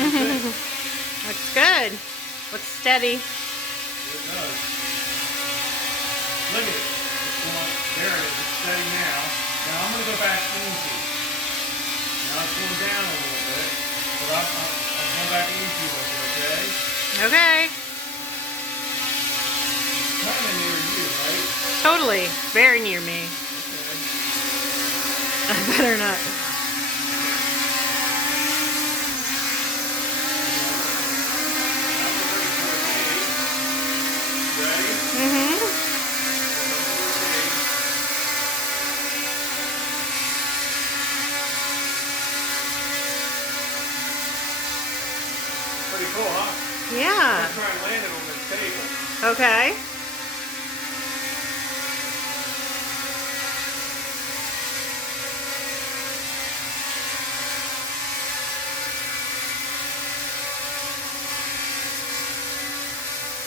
Looks good. Looks steady. It does. Look at it. It's going, there it is. It's steady now. Now I'm going to go back easy. Now it's going down a little bit. But I'm going back easy with it, okay? Okay. Kind of near you, right? Totally. Very near me. Okay. I better not. Pretty cool, huh? Yeah. I'm going to try and land it on this table. Okay.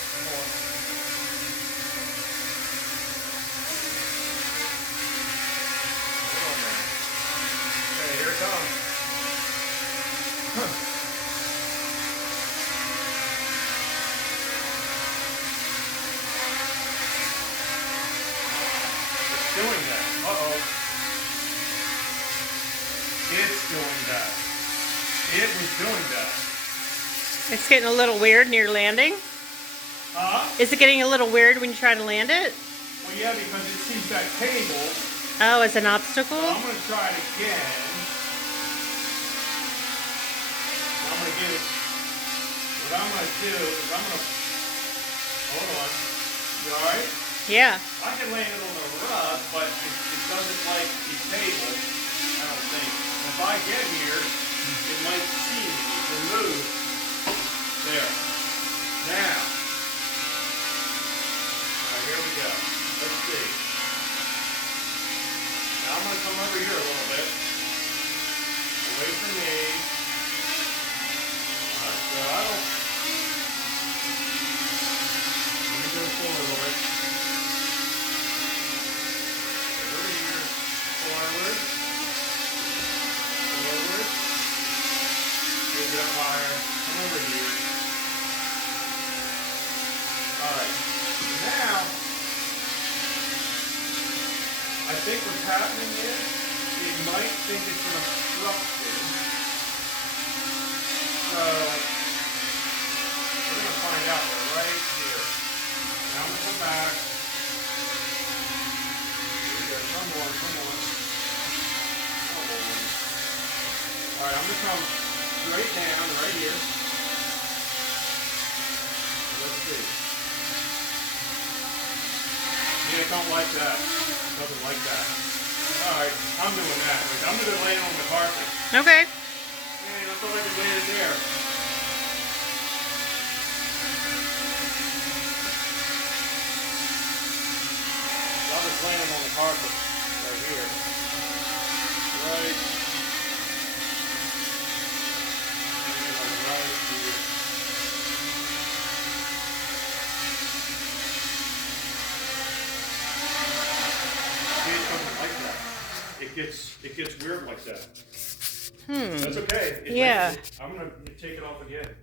Come on. Come on now. Okay, here it comes. Huh. Doing that. Uh-oh. It's doing that. It was doing that. It's getting a little weird near landing. Huh? Is it getting a little weird when you try to land it? Well, yeah, because it sees that cable. Oh, as an obstacle? So I'm going to try it again. I'm going to get it. What I'm going to do is I'm going to... Hold on. You alright? Yeah. I can land it on the rug, but it doesn't like the table, I don't think. If I get here, it might see me and move. There. Now. Alright, here we go. Let's see. Now I'm going to come over here a little bit. Away from me. Alright, so I don't... Let me go forward a little bit. Forward. Forward. Get it up higher. Come over here. Alright. Now, I think what's happening is, it might think it's an obstruction. So, we're going to find out right here. Now I'm going to come back. Here we go. Come on, come on. Alright, I'm going to come straight down right here. Let's see. Yeah, it don't like that. It doesn't like that. Alright, I'm doing that. I'm going to lay it on the carpet. Okay. Man, I thought I could lay it there. So I'll just lay it on the carpet right here. Right. It gets weird like that. That's okay. Yeah. I'm gonna take it off again.